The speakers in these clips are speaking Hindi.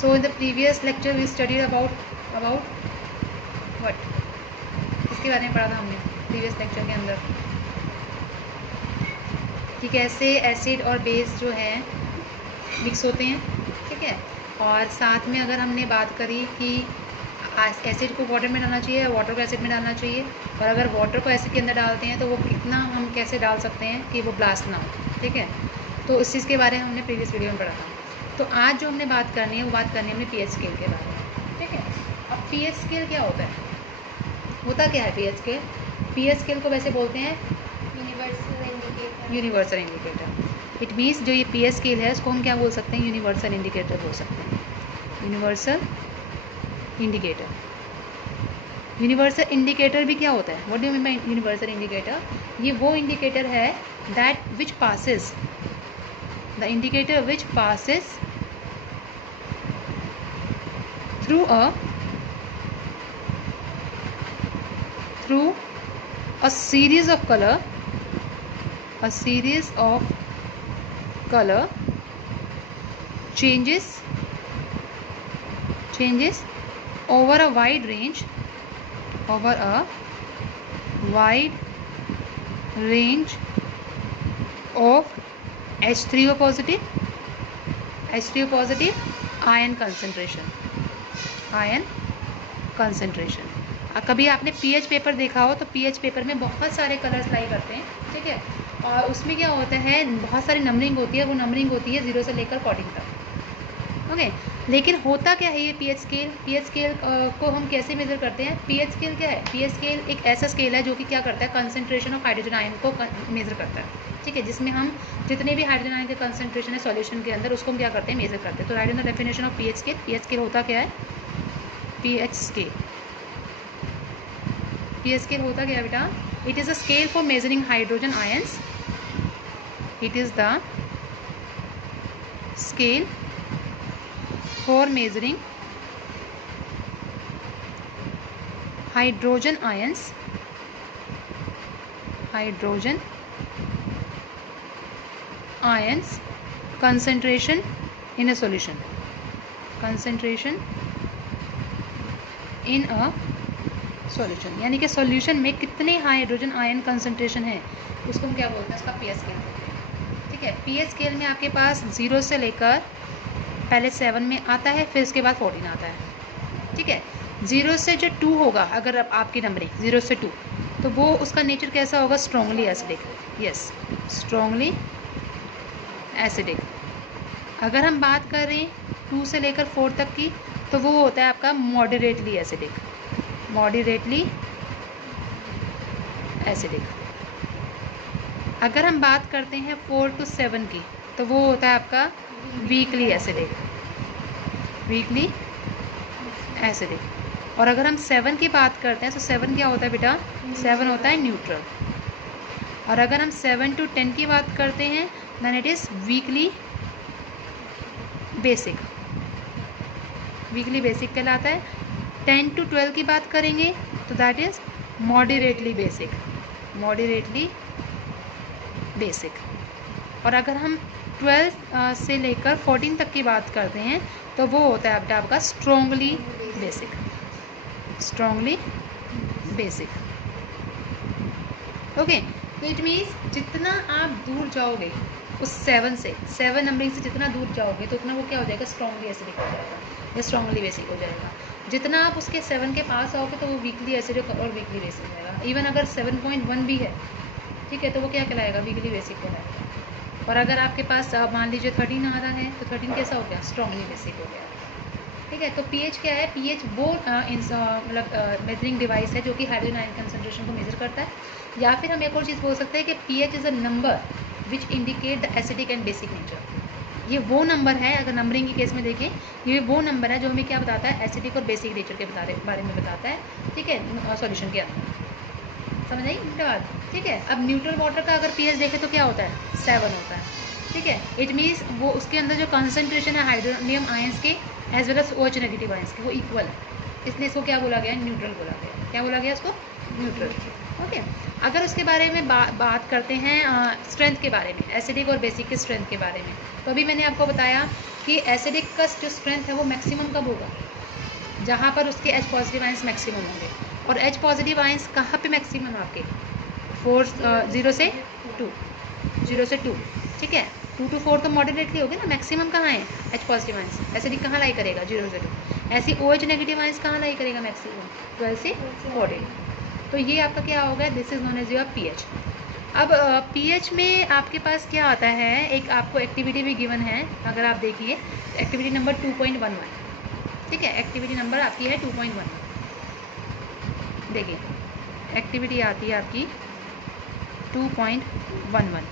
So in the previous lecture we studied about what? इसके बारे में पढ़ा था हमने प्रीवियस लेक्चर के अंदर कि कैसे एसिड और बेस जो है मिक्स होते हैं, ठीक है। और साथ में अगर हमने बात करी कि एसिड को वाटर में डालना चाहिए या वाटर को एसिड में डालना चाहिए, और अगर वाटर को एसिड के अंदर डालते हैं तो वो कितना हम कैसे डाल सकते हैं कि वो ब्लास्ट ना हो, ठीक है। तो इस चीज़ के बारे में हमने प्रीवियस वीडियो में पढ़ा था। तो आज जो हमने बात करनी है वो बात करनी है हमने पीएच स्केल के बारे में, ठीक है। अब पीएच स्केल क्या होता है, होता क्या है पीएच स्केल? पीएच स्केल को वैसे बोलते हैं यूनिवर्सल इंडिकेटर। इट मीन्स जो ये पीएच स्केल है उसको हम क्या बोल सकते हैं, यूनिवर्सल इंडिकेटर बोल सकते हैं, यूनिवर्सल इंडिकेटर। यूनिवर्सल इंडिकेटर भी क्या होता है, what do you mean by universal indicator? ये वो इंडिकेटर है that which passes, the indicator which passes through a series of color changes over a wide range of H3O positive ion concentration। कभी आपने पीएच पेपर देखा हो तो पीएच पेपर में बहुत सारे कलर्स लाई करते हैं, ठीक है। और उसमें क्या होता है, बहुत सारी नंबरिंग होती है, वो नंबरिंग होती है 0 से लेकर 14 तक, ओके। लेकिन होता क्या है ये पीएच स्केल? पीएच स्केल को हम कैसे मेज़र करते हैं? पीएच स्केल क्या है? पीएच स्केल एक ऐसा स्केल है जो कि क्या करता है, कंसंट्रेशन ऑफ हाइड्रोजन आयन को मेज़र करता है, ठीक है। जिसमें हम जितने भी हाइड्रोजन आयन के कंसंट्रेशन है सॉल्यूशन के अंदर उसको हम क्या करते हैं, मेज़र करते हैं। तो right the definition of pH scale. PH scale होता क्या है? पीएच स्केल होता क्या है बेटा? It is a scale for measuring hydrogen ions. It is the scale for measuring hydrogen ions concentration in a solution, यानी कि सॉल्यूशन में कितने हाइड्रोजन आयन कंसंट्रेशन है उसको हम क्या बोलते हैं, उसका पीएच स्केल बोलते हैं, ठीक है। पीएच स्केल में आपके पास 0 से लेकर पहले 7 में आता है, फिर उसके बाद 14 आता है, ठीक है। 0 से जो 2 होगा, अगर आपकी नंबरिंग 0 से 2, तो वो उसका नेचर कैसा होगा, strongly acidic, yes, strongly acidic. अगर हम बात करें 2 से लेकर 4 तक की, तो वो होता है आपका मॉडरेटली एसिडिक, अगर हम बात करते हैं 4 to 7 की, तो वो होता है आपका वीकली एसिडिक। और अगर हम 7 की बात करते हैं तो 7 क्या होता है बेटा? 7 होता है न्यूट्रल। और अगर हम 7 to 10 की बात करते हैं then it is weakly basic कहलाता है। 10 to 12 की बात करेंगे तो दैट इज़ मॉडरेटली बेसिक। और अगर हम 12 से लेकर 14 तक की बात करते हैं तो वो होता है आपका स्ट्रॉन्गली बेसिक, ओके। तो इट मीन्स जितना आप दूर जाओगे उस 7 नंबरिंग से जितना दूर जाओगे तो उतना वो क्या हो जाएगा, स्ट्रॉन्गली एसिडिक हो जाएगा या स्ट्रॉन्गली बेसिक हो जाएगा। जितना आप उसके 7 के पास आओगे तो वो वीकली एसिडिक और वीकली बेसिक हो जाएगा। इवन अगर 7.1 भी है, ठीक है, तो वो क्या कहलाएगा, वीकली बेसिक कहलाएगा। और अगर आपके पास मान लीजिए 13 आ रहा है तो 13 कैसा हो गया, स्ट्रॉन्गली बेसिक हो गया, ठीक है। तो पीएच क्या है? पीएच वो मतलब मेजरिंग डिवाइस है जो कि हाइड्रोजन आयन कंसंट्रेशन को मेजर करता है। या फिर हम एक और चीज़ बोल सकते हैं कि pH is a number which indicate the acidic and basic nature. ये वो नंबर है, अगर नंबरिंग के केस में देखें, ये वो नंबर है जो हमें क्या बताता है, एसिडिक और बेसिक नेचर के बारे में बताता है, ठीक है, सॉल्यूशन के अंदर। समझ आई बेटा बात, ठीक है। अब न्यूट्रल वाटर का अगर पीएच देखें तो क्या होता है, 7 होता है, ठीक है। इट मीन्स वो उसके अंदर जो कंसंट्रेशन है हाइड्रोनियम आयंस के as well as OH negative ions के वो इक्वल है, इसलिए इसको क्या बोला गया, न्यूट्रल बोला गया। क्या बोला गया इसको? Neutral, okay. अगर उसके बारे में बात करते हैं स्ट्रेंथ के बारे में, एसिडिक और बेसिक के स्ट्रेंथ के बारे में, तो अभी मैंने आपको बताया कि एसिडिक का जो स्ट्रेंथ है वो मैक्सिमम कब होगा, जहाँ पर उसके H पॉजिटिव आइंस मैक्सिमम होंगे। और H पॉजिटिव आइंस कहाँ पे मैक्सिमम आपके 0 से 2, ठीक है। 2 to 4 तो मॉडरेटली होगी ना, मैक्सिमम कहाँ है H पॉजिटिव आइंस, एसिडिक कहाँ लाई करेगा 0 से 2, ऐसी OH नेगेटिव आइंस कहाँ लाई करेगा मैक्सिमम 12 से 14। तो ये आपका क्या होगा, this is known as your pH. अब पीएच में आपके पास क्या आता है, एक आपको एक्टिविटी भी गिवन है, अगर आप देखिए एक्टिविटी नंबर 2.11, ठीक है, एक्टिविटी नंबर आपकी है 2.11। देखिए एक्टिविटी आती है आपकी 2.11।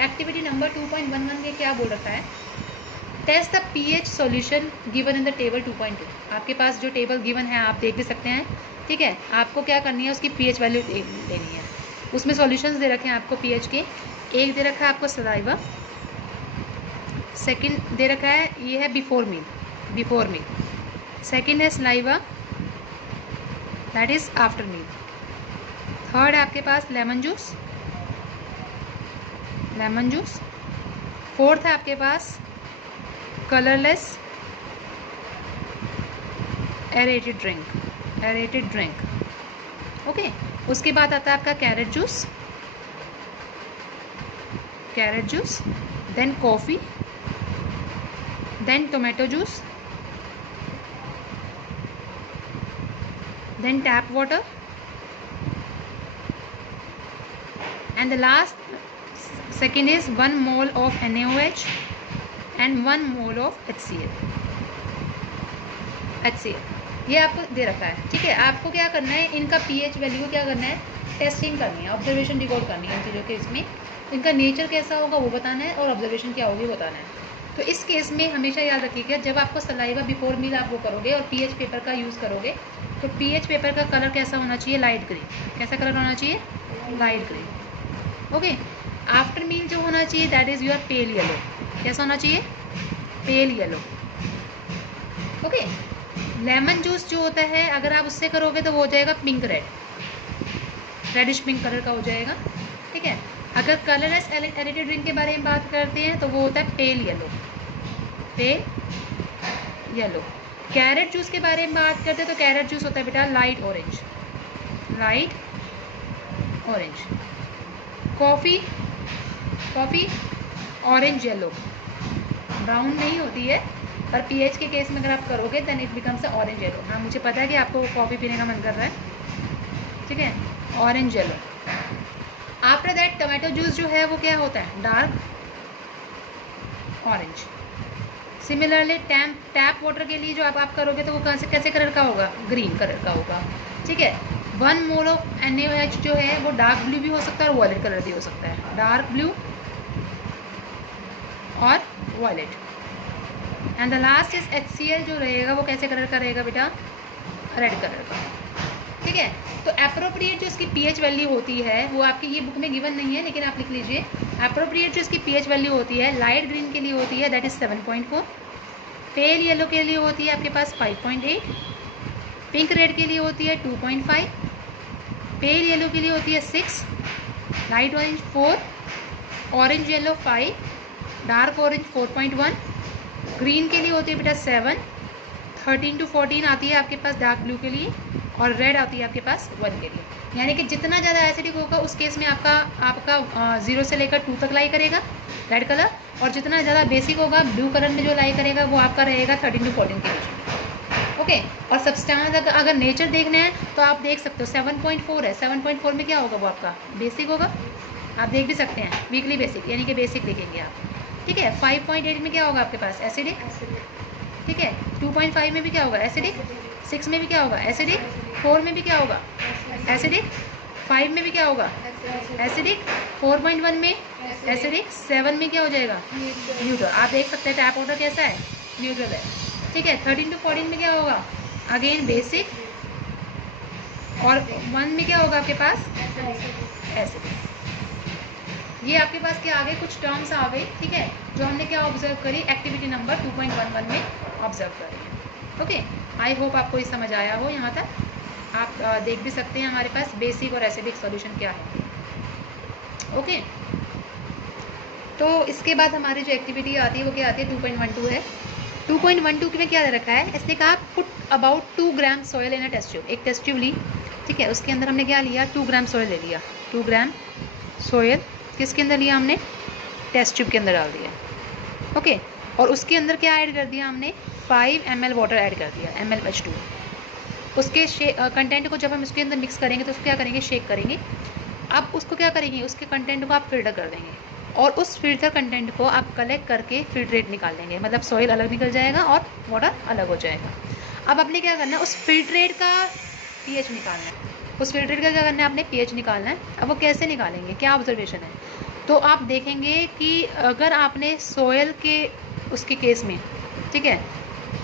एक्टिविटी नंबर 2.11 में क्या बोल रखा है, test the pH solution given in the table 2.2। आपके पास जो टेबल गिवन है आप देख भी सकते हैं, ठीक है। आपको क्या करनी है, उसकी पीएच वैल्यू लेनी है। उसमें सॉल्यूशंस दे रखे हैं आपको पीएच के, एक दे रखा है आपको सलाइवा, सेकंड दे रखा है ये है बिफोर मील, सेकंड है saliva that is after meal, third है आपके पास लेमन जूस, फोर्थ है आपके पास कलरलेस एरेटेड ड्रिंक, ओके। उसके बाद आता है आपका carrot juice, then coffee, then tomato juice, then tap water, and the last second is 1 mole of NaOH and 1 mole of HCl। ये आपको दे रखा है, ठीक है। आपको क्या करना है, इनका पीएच वैल्यू को क्या करना है, टेस्टिंग करनी है, ऑब्जर्वेशन रिकॉर्ड करनी है इन चीज़ों के, इसमें इनका नेचर कैसा होगा वो बताना है और ऑब्जर्वेशन क्या होगी बताना है। तो इस केस में हमेशा याद रखिएगा, जब आपको सलाइवा बिफोर मील आप वो करोगे और पीएच पेपर का यूज़ करोगे, तो पीएच पेपर का कलर कैसा होना चाहिए, लाइट ग्रीन। कैसा कलर होना चाहिए, light green, okay. After meal जो होना चाहिए that is your pale yellow. कैसा होना चाहिए, pale yellow, okay. Lemon juice जो होता है अगर आप उससे करोगे तो वो हो जाएगा पिंक रेडिश पिंक कलर का हो जाएगा, ठीक है। अगर कलरलेस एरेटेड ड्रिंक के बारे में बात करते हैं तो वो होता है पेल येलो। कैरेट जूस के बारे में बात करते हैं तो कैरेट जूस होता है बेटा light orange. Coffee orange yellow, brown नहीं होती है, पर पीएच के केस में अगर आप करोगे then it becomes orange yellow. हाँ मुझे पता है कि आपको कॉफ़ी पीने का मन कर रहा है, ठीक है, orange yellow. After that tomato juice जो है वो क्या होता है, dark orange. Similarly tap water के लिए जो आप करोगे तो वो कैसे कलर का होगा, ग्रीन कलर का होगा, ठीक है। 1 मोल ऑफ NaOH जो है वो डार्क ब्लू भी हो सकता है और वॉयलेट कलर भी हो सकता है, डार्क ब्लू और violet. And the last is HCl जो रहेगा वो कैसे कलर का रहेगा बेटा, रेड कलर का, ठीक है। तो अप्रोप्रिएट जो इसकी पीएच वैल्यू होती है वो आपकी ये बुक में गिवन नहीं है, लेकिन आप लिख लीजिए। अप्रोप्रिएट जो इसकी पीएच वैल्यू होती है लाइट ग्रीन के लिए होती है दैट इज 7.4, पेल येलो के लिए होती है आपके पास 5.8, पिंक रेड के लिए होती है 2.5, पेल येलो के लिए होती है 6, light orange 4, orange yellow 5, dark orange 4.1, green के लिए होती है बेटा 7, 13 to 14 आती है आपके पास डार्क ब्लू के लिए, और रेड आती है आपके पास 1 के लिए। यानी कि जितना ज़्यादा एसिडिक होगा उस केस में आपका 0 से लेकर 2 तक लाई करेगा रेड कलर, और जितना ज़्यादा बेसिक होगा ब्लू कलर में जो लाई करेगा वो आपका रहेगा 13 to 14 के बीच में, ओके। और सब्सटेंस अगर नेचर देखना है तो आप देख सकते हो 7.4 है, 7.4 में क्या होगा, वो आपका बेसिक होगा, आप देख भी सकते हैं, वीकली बेसिक यानी कि बेसिक देखेंगे आप, ठीक है। 5.8 में क्या होगा आपके पास, एसिडिक, ठीक है। 2.5 में भी क्या होगा, एसिडिक। 6 में भी क्या होगा, एसिडिक। 4 में भी क्या होगा, एसिडिक। 5 में भी क्या होगा, एसिडिक। 4.1 में एसिडिक। 7 में क्या हो जाएगा, न्यूट्रल। आप देख सकते हैं टैप वाटर कैसा है, न्यूट्रल है, ठीक है। 13 to 14 में क्या होगा, अगेन बेसिक, और 1 में क्या होगा आपके पास, एसिडिक। ये आपके पास क्या आ गए, कुछ टर्म्स आ गई, ठीक है, जो हमने क्या ऑब्जर्व करी एक्टिविटी नंबर 2.11 में ऑब्जर्व करी है, ओके। आई होप आपको ये समझ आया हो, यहाँ तक आप देख भी सकते हैं हमारे पास बेसिक और एसिडिक सॉल्यूशन क्या है, ओके। तो इसके बाद हमारी जो एक्टिविटी आती है वो क्या आती है, 2.12 है। 2.12 में क्या दे रखा है, इसने कहा put about 2 gram soil in a test tube. एक टेस्ट ट्यूब ली, ठीक है, उसके अंदर हमने क्या लिया, 2 ग्राम सॉयल ले लिया। 2 ग्राम सॉयल किसके अंदर लिया हमने, टेस्ट ट्यूब के अंदर डाल दिया, ओके। और उसके अंदर क्या ऐड कर दिया हमने, 5 ml वाटर ऐड कर दिया, MlH2। उसके कंटेंट को जब हम उसके अंदर मिक्स करेंगे तो उसको क्या करेंगे, शेक करेंगे। अब उसको क्या करेंगे, उसके कंटेंट को आप फिल्टर कर देंगे और उस फिल्टर कंटेंट को आप कलेक्ट करके फिल्ट्रेट निकाल लेंगे, मतलब सॉइल अलग निकल जाएगा और वाटर अलग हो जाएगा। अब आपने क्या करना है, उस फिल्ट्रेट का पीएच निकालना है। उस फिल्ट्रेट का क्या करना है, आपने पीएच निकालना है। अब वो कैसे निकालेंगे, क्या ऑब्जर्वेशन है, तो आप देखेंगे कि अगर आपने सॉइल के उसके केस में, ठीक है,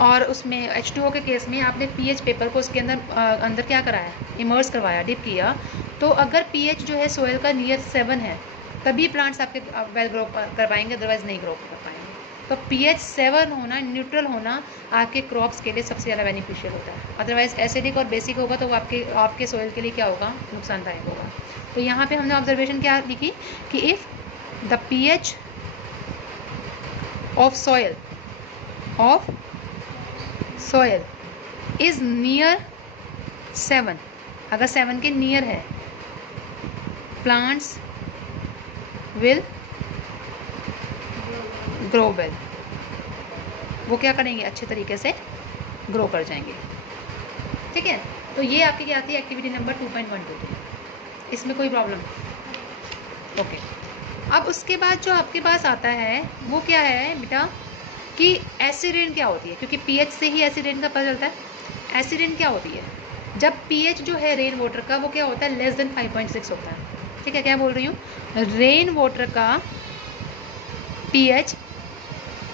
और उसमें H2O के केस में आपने पीएच पेपर को उसके अंदर क्या कराया, इमर्स करवाया, डिप किया, तो अगर पीएच जो है सॉइल का नियर 7 है तभी प्लांट्स आपके वेल ग्रो कर पाएंगे, अदरवाइज नहीं ग्रो कर पाएंगे। तो पीएच 7 होना, न्यूट्रल होना आपके क्रॉप्स के लिए सबसे ज़्यादा बेनिफिशियल होता है। अदरवाइज एसिडिक और बेसिक होगा तो वो आपके सॉइल के लिए क्या होगा, नुकसानदायक होगा। तो यहाँ पे हमने ऑब्जर्वेशन क्या लिखी कि if the pH of soil is near 7, अगर 7 के नियर है, प्लांट्स विल ग्रो वेल, वो क्या करेंगे, अच्छे तरीके से ग्रो कर जाएंगे, ठीक है। तो ये आपकी क्या आती है, एक्टिविटी नंबर 2.12। इसमें कोई प्रॉब्लम, ओके। अब उसके बाद जो आपके पास आता है वो क्या है बेटा, कि एसिड रेन क्या होती है, क्योंकि पीएच से ही एसिड रेन का पता चलता है। एसिड रेन क्या होती है, जब पीएच जो है रेन वाटर का वो क्या होता है, लेस देन 5.6 होता है, ठीक है। क्या बोल रही हूँ, रेन वाटर का पीएच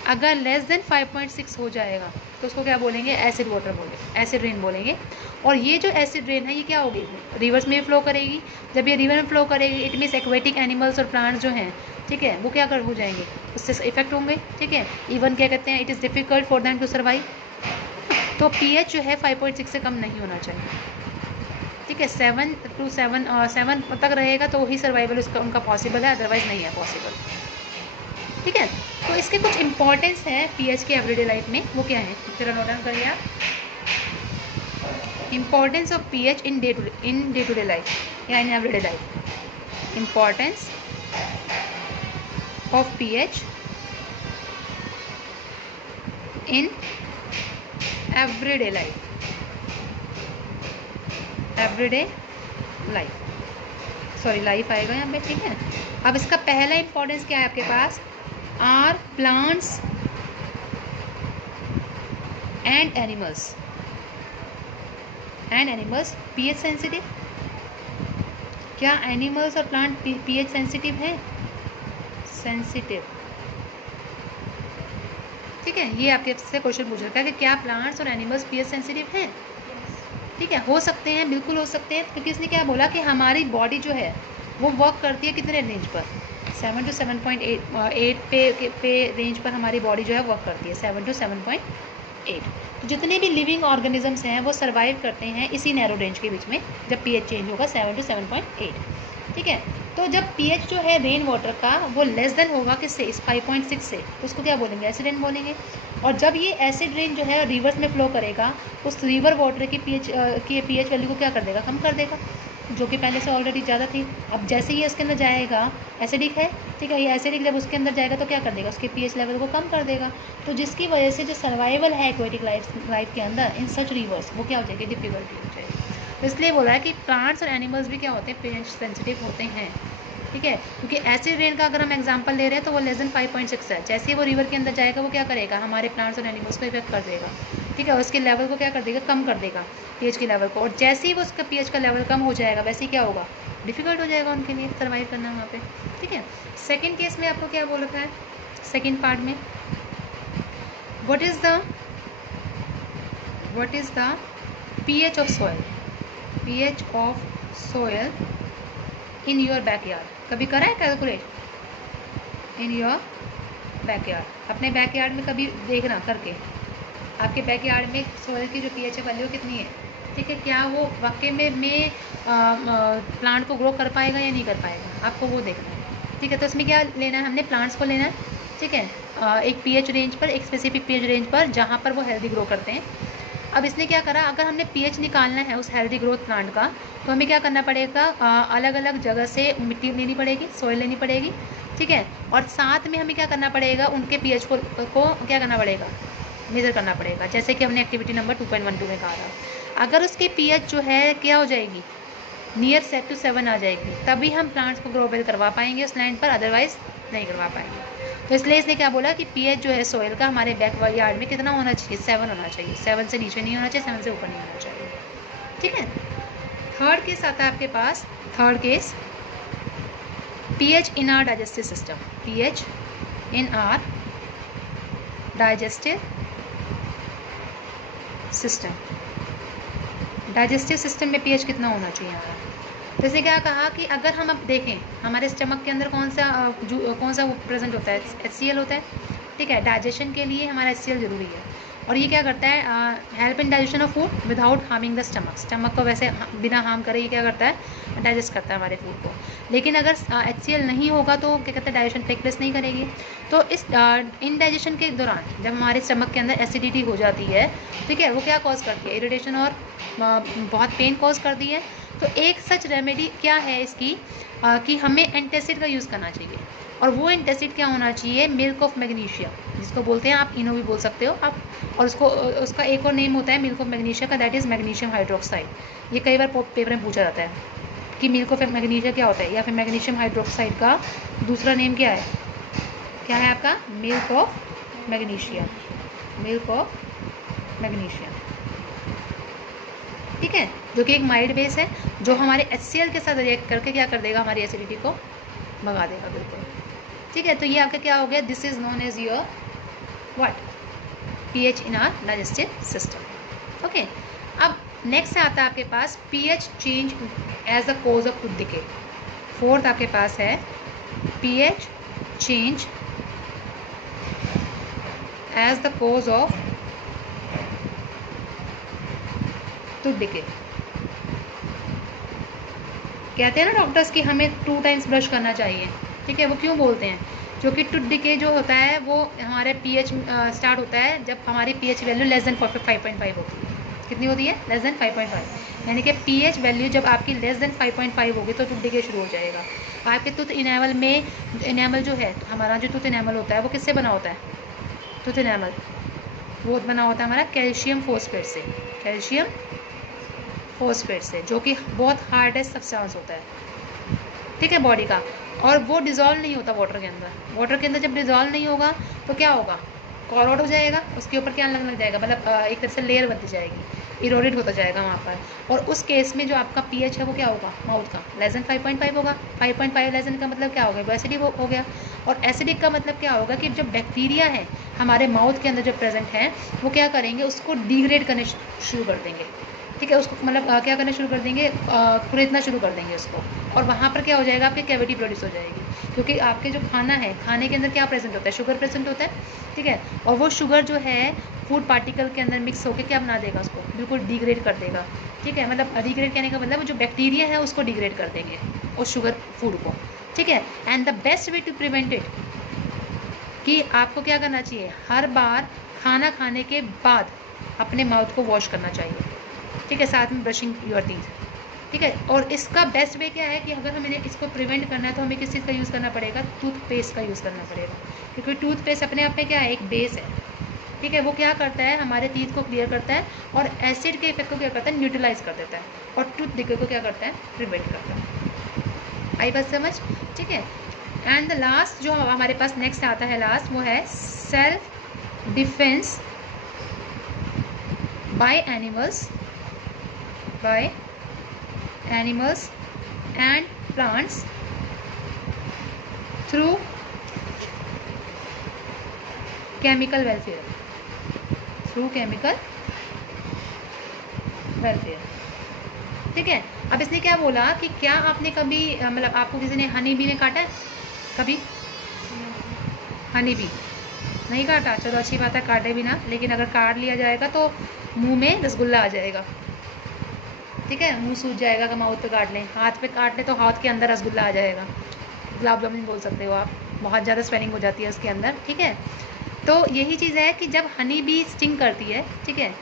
अगर लेस देन 5.6 हो जाएगा तो उसको क्या बोलेंगे, एसिड वाटर बोलेंगे, एसिड रेन बोलेंगे। और ये जो एसिड रेन है ये क्या होगी, रिवर्स में फ्लो करेगी। जब ये रिवर में फ्लो करेगी इट मीन्स एक्वेटिक एनिमल्स और प्लांट्स जो हैं, ठीक है, वो क्या कर हो जाएंगे, उससे इफेक्ट होंगे, ठीक है। इवन क्या कहते हैं, it is difficult for them to survive. तो पीएच जो है 5.6 से कम नहीं होना चाहिए, ठीक है। 7 तक रहेगा तो ही सर्वाइवल उसका उनका पॉसिबल है, अदरवाइज नहीं है पॉसिबल, ठीक है। तो इसके कुछ इंपॉर्टेंस है पीएच के एवरीडे लाइफ में, वो क्या है, जरा नोट डाउन करिए आप। Importance of pH in day to day life या in everyday life. Importance of pH in everyday life, everyday life, sorry life आएगा यहाँ पे, ठीक है। अब इसका पहला इंपॉर्टेंस क्या है आपके पास, are plants and animals pH sensitive. क्या एनिमल्स और प्लांट पीएच सेंसिटिव हैं, सेंसिटिव, ठीक है। ये आपके से क्वेश्चन पूछ रखा है कि क्या प्लांट्स और एनिमल्स पीएच सेंसिटिव हैं, ठीक है। हो सकते हैं, बिल्कुल हो सकते हैं, क्योंकि इसने क्या बोला कि हमारी बॉडी जो है वो वर्क करती है कितने रेंज पर, 7 to 7.8 पे रेंज पर हमारी बॉडी जो है वर्क करती है, 7 to 7.8। तो जितने भी लिविंग ऑर्गेनिजम्स हैं वो सर्वाइव करते हैं इसी नैरो रेंज के बीच में, जब पीएच चेंज होगा 7 to 7.8, ठीक है। तो जब पीएच जो है रेन वाटर का वो लेस देन होगा किससे, इस 5.6 से, उसको क्या बोलेंगे, एसिड रेन बोलेंगे। और जब ये एसिड रेन जो है रिवर्स में फ्लो करेगा उस रिवर वाटर की पीएच वैल्यू को क्या कर देगा, कम कर देगा, जो कि पहले से ऑलरेडी ज़्यादा थी। अब जैसे ही इसके अंदर जाएगा, एसिडिक है, ठीक है, ये एसिडिक जब उसके अंदर जाएगा तो क्या कर देगा, उसके पीएच लेवल को कम कर देगा। तो जिसकी वजह से जो सर्वाइवल है एक्वेटिक लाइफ के अंदर इन सच रिवर्स, वो क्या हो जाएगी, डिफिकल्टी हो जाएगी। तो इसलिए बोला है कि प्लांट्स और एनिमल्स भी क्या होते हैं, पीएच सेंसिटिव होते हैं, ठीक है। क्योंकि एसिड रेन का अगर हम एग्जांपल ले रहे हैं तो वो लेस देन 5.6 है, जैसे ही वो रिवर के अंदर जाएगा वो क्या करेगा, हमारे प्लांट्स और एनिमल्स को इफेक्ट कर देगा, ठीक है। और उसके लेवल को क्या कर देगा, कम कर देगा पीएच के लेवल को। और जैसे ही वो उसका पीएच का लेवल कम हो जाएगा वैसे ही क्या होगा, डिफिकल्ट हो जाएगा उनके लिए सर्वाइव करना वहाँ पे, ठीक है। सेकेंड केस में आपको क्या बोल रखा है, सेकेंड पार्ट में, what is the pH of soil, pH of soil in your backyard. कभी करा है कैलकुलेट, इन योर बैकयार्ड, अपने बैकयार्ड में कभी देखना करके, आपके बैकयार्ड में सॉइल की जो पीएच वैल्यू कितनी है, ठीक है। क्या वो वाकई में प्लांट को ग्रो कर पाएगा या नहीं कर पाएगा, आपको वो देखना है, ठीक है, तो इसमें क्या लेना है, हमने प्लांट्स को लेना है, ठीक है, एक पीएच रेंज पर, एक स्पेसिफिक पीएच रेंज पर जहाँ पर वो हेल्दी ग्रो करते हैं। अब इसने क्या करा, अगर हमने पीएच निकालना है उस हेल्दी ग्रोथ प्लांट का, तो हमें क्या करना पड़ेगा, अलग अलग जगह से मिट्टी लेनी पड़ेगी, सॉइल लेनी पड़ेगी, ठीक है, और साथ में हमें क्या करना पड़ेगा, उनके पीएच को क्या करना पड़ेगा, मेज़र करना पड़ेगा, जैसे कि हमने एक्टिविटी नंबर 2.12 में कहा था। अगर उसकी पीएच जो है क्या हो जाएगी, नियर 7 आ जाएगी, तभी हम प्लांट्स को ग्रो करवा पाएंगे उस लैंड पर, अदरवाइज नहीं करवा पाएंगे। तो इसलिए इसने क्या बोला कि पीएच जो है सॉइल का हमारे बैक यार्ड में कितना होना चाहिए, 7 होना चाहिए, 7 से नीचे नहीं होना चाहिए, 7 से ऊपर नहीं होना चाहिए, ठीक है। थर्ड केस आता है आपके पास, third case, pH in our digestive system, pH in our digestive system, digestive system में पीएच कितना होना चाहिए हमारा। तो इसने क्या कहा कि अगर हम अब देखें हमारे स्टमक के अंदर कौन सा वो प्रेजेंट होता है, HCl होता है, ठीक है, डाइजेशन के लिए हमारा HCl जरूरी है, और ये क्या करता है, help in digestion of food without harming the stomach, stomach को वैसे बिना हार्म करे ये क्या करता है, डाइजेस्ट करता है हमारे फूड को। लेकिन अगर HCl नहीं होगा तो क्या कहते हैं, डाइजेशन टेक प्लेस नहीं करेगी। तो इस इनडाइजेशन के दौरान जब हमारे स्टमक के अंदर एसिडिटी हो जाती है, ठीक है, वो क्या कॉज करती है, इरिटेशन और बहुत पेन कॉज करती है। तो एक सच रेमेडी क्या है इसकी, कि हमें एंटासिड का यूज़ करना चाहिए, और वो एंटासिड क्या होना चाहिए, मिल्क ऑफ मैग्नीशिया, जिसको बोलते हैं आप इनो भी बोल सकते हो आप, और उसका एक और नेम होता है मिल्क ऑफ मैग्नीशिया का, दैट इज़ मैग्नीशियम हाइड्रोक्साइड। ये कई बार पेपर में पूछा जाता है कि मिल्क ऑफ मैग्नीशिया क्या होता है, या फिर मैग्नीशियम हाइड्रोक्साइड का दूसरा नेम क्या है, क्या है आपका, milk of magnesia, milk of magnesia, ठीक है, जो कि एक माइल्ड बेस है, जो हमारे HCl के साथ रिएक्ट करके क्या कर देगा, हमारी एसिडिटी को भगा देगा बिल्कुल, ठीक है। तो ये आपका क्या हो गया, this is known as your what, pH in our digestive system, okay. अब नेक्स्ट आता है आपके पास pH change as a cause of tooth decay. Fourth आपके पास है pH change as the cause of tooth decay. कहते हैं ना डॉक्टर्स कि हमें 2 टाइम्स ब्रश करना चाहिए, ठीक है, वो क्यों बोलते हैं, क्योंकि टूथ डिके जो होता है वो हमारे पीएच स्टार्ट होता है जब हमारी पीएच वैल्यू लेस देन 5.5 होती है। कितनी होती है, लेस देन 5.5, यानी कि पीएच वैल्यू जब आपकी लेस देन 5.5 होगी तो टूथ डिके शुरू हो जाएगा। आपके टूथ इनेमल में, इनेमल जो है हमारा, जो टूथ इनेमल होता है वो किससे बना होता है, टूथ इनेमल वो बना होता है हमारा कैल्शियम फॉस्फेट से, कैल्शियम फॉस्फेट से, जो कि बहुत हार्डेस्ट सब्सटेंस होता है, ठीक है, बॉडी का, और वो डिज़ोल्व नहीं होता वाटर के अंदर। वाटर के अंदर जब डिज़ोल्व नहीं होगा तो क्या होगा, कॉरोड हो जाएगा, उसके ऊपर क्या लगने लग जाएगा, मतलब एक तरह से लेयर बनती जाएगी, इरोडेड होता जाएगा वहाँ पर, और उस केस में जो आपका पीएच है वो क्या होगा, माउथ का लेस देन 5.5 होगा। 5.5 लेस देन का मतलब क्या होगा, वो एसिडिक हो गया, और एसिडिक का मतलब क्या होगा कि जो बैक्टीरिया है हमारे माउथ के अंदर जो प्रेजेंट है वो क्या करेंगे, उसको डिग्रेड करने शुरू कर देंगे, ठीक है, उसको मतलब क्या करना शुरू कर देंगे, कुरेदना शुरू कर देंगे उसको, और वहाँ पर क्या हो जाएगा, आपकी कैविटी प्रोड्यूस हो जाएगी, क्योंकि आपके जो खाना है, खाने के अंदर क्या प्रेजेंट होता है, शुगर प्रेजेंट होता है, ठीक है, और वो शुगर जो है फूड पार्टिकल के अंदर मिक्स होकर क्या बना देगा, उसको बिल्कुल डिग्रेड कर देगा, ठीक है, मतलब डिग्रेड करने का मतलब जो बैक्टीरिया है उसको डिग्रेड कर देंगे उस शुगर फूड को, ठीक है। And the best way to prevent it, कि आपको क्या करना चाहिए, हर बार खाना खाने के बाद अपने माउथ को वॉश करना चाहिए, ठीक है, साथ में ब्रशिंग योर टीथ, ठीक है। और इसका बेस्ट वे क्या है कि अगर हमें इसको प्रिवेंट करना है तो हमें किस चीज़ का यूज़ करना पड़ेगा, टूथपेस्ट का यूज़ करना पड़ेगा, क्योंकि टूथपेस्ट अपने आप में क्या है, एक बेस है, ठीक है, वो क्या करता है, हमारे टीथ को क्लियर करता है, और एसिड के इफेक्ट को क्या करता है, न्यूट्रलाइज कर देता है, और टूथ डिके को क्या करता है, प्रिवेंट करता है। आई बात समझ, ठीक है। एंड द लास्ट जो हमारे पास नेक्स्ट आता है, लास्ट वो है self defence by animals and plants through chemical welfare, ठीक है। अब इसने क्या बोला कि क्या आपने कभी मतलब आपको किसी ने हनी बी ने काटा है कभी, हनी बी नहीं काटा, चलो अच्छी बात है, काटे भी ना, लेकिन अगर काट लिया जाएगा तो मुंह में रसगुल्ला आ जाएगा, ठीक है, मुंह सूज जाएगा, अगर माउथ पे काट लें, हाथ पे काट लें तो हाथ के अंदर रसगुल्ला आ जाएगा, गुलाब जामुन बोल सकते हो आप, बहुत ज़्यादा स्वेलिंग हो जाती है उसके अंदर, ठीक है। तो यही चीज़ है कि जब हनी बी स्टिंग करती है, ठीक है,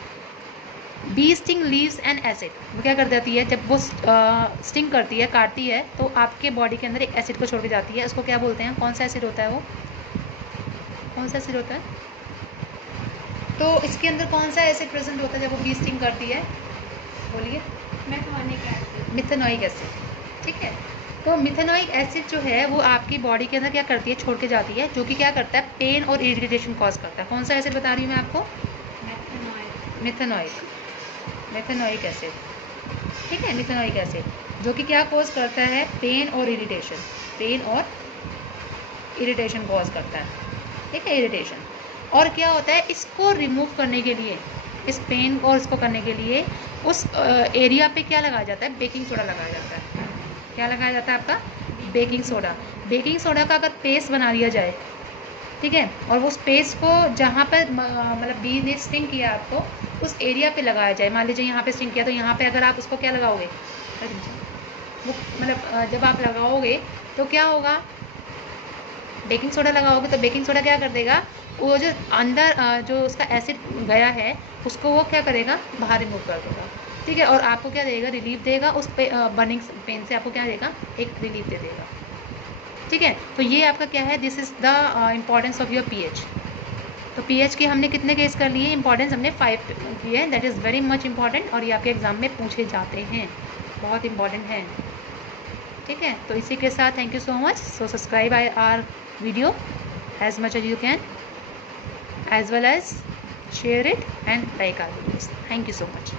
bee sting leaves an acid, वो क्या कर देती है जब वो स्टिंग करती है, काटती है, तो आपके बॉडी के अंदर एक एसिड को छोड़ के जाती है। उसको क्या बोलते हैं, कौन सा एसिड होता है वो, कौन सा एसिड होता है? तो इसके अंदर कौन सा एसिड प्रेजेंट होता है जब वो बी स्टिंग करती है, बोलिए? मिथेनोइक एसिड, ठीक है। तो मिथेनोइक एसिड जो है वो आपकी बॉडी के अंदर क्या करती है, छोड़ के जाती है, जो कि क्या करता है, पेन और इरिटेशन कॉज करता है। कौन सा एसिड बता रही हूँ मैं आपको? मिथेनोइक, मिथेनोइक एसिड, ठीक है, मिथेनोइक एसिड, जो कि क्या कॉज करता है, पेन और इरिटेशन, पेन और इरिटेशन कॉज करता है, ठीक है, इरिटेशन। और क्या होता है, इसको रिमूव करने के लिए, इस पेन और इसको करने के लिए उस एरिया पे क्या लगाया जाता है, बेकिंग सोडा लगाया जाता है। क्या लगाया जाता है आपका? Baking soda. बेकिंग सोडा का अगर पेस्ट बना दिया जाए, ठीक है, और वो उस पेस्ट को जहाँ पर मतलब बी ने स्टिंग किया आपको, उस एरिया पे लगाया जाए। मान लीजिए यहाँ पे स्टिंग किया, तो यहाँ पे अगर आप उसको क्या लगाओगे, वो मतलब जब आप लगाओगे तो क्या होगा, बेकिंग सोडा लगाओगे तो बेकिंग सोडा क्या कर देगा, वो जो अंदर जो उसका एसिड गया है उसको वो क्या करेगा, बाहर रिमूव कर देगा, ठीक है। और आपको क्या देगा, रिलीफ देगा उस पे बर्निंग पेन से, आपको क्या देगा, एक रिलीफ दे देगा, ठीक है। तो ये आपका क्या है, this is the importance of your pH. तो पीएच के हमने कितने केस कर लिए, इंपॉर्टेंस हमने 5 किए हैं, that is very much important, और ये आपके एग्जाम में पूछे जाते हैं, बहुत इंपॉर्टेंट है, ठीक है। तो इसी के साथ thank you so much. So subscribe our video as much as you can, as well as share it and like our videos. Thank you so much.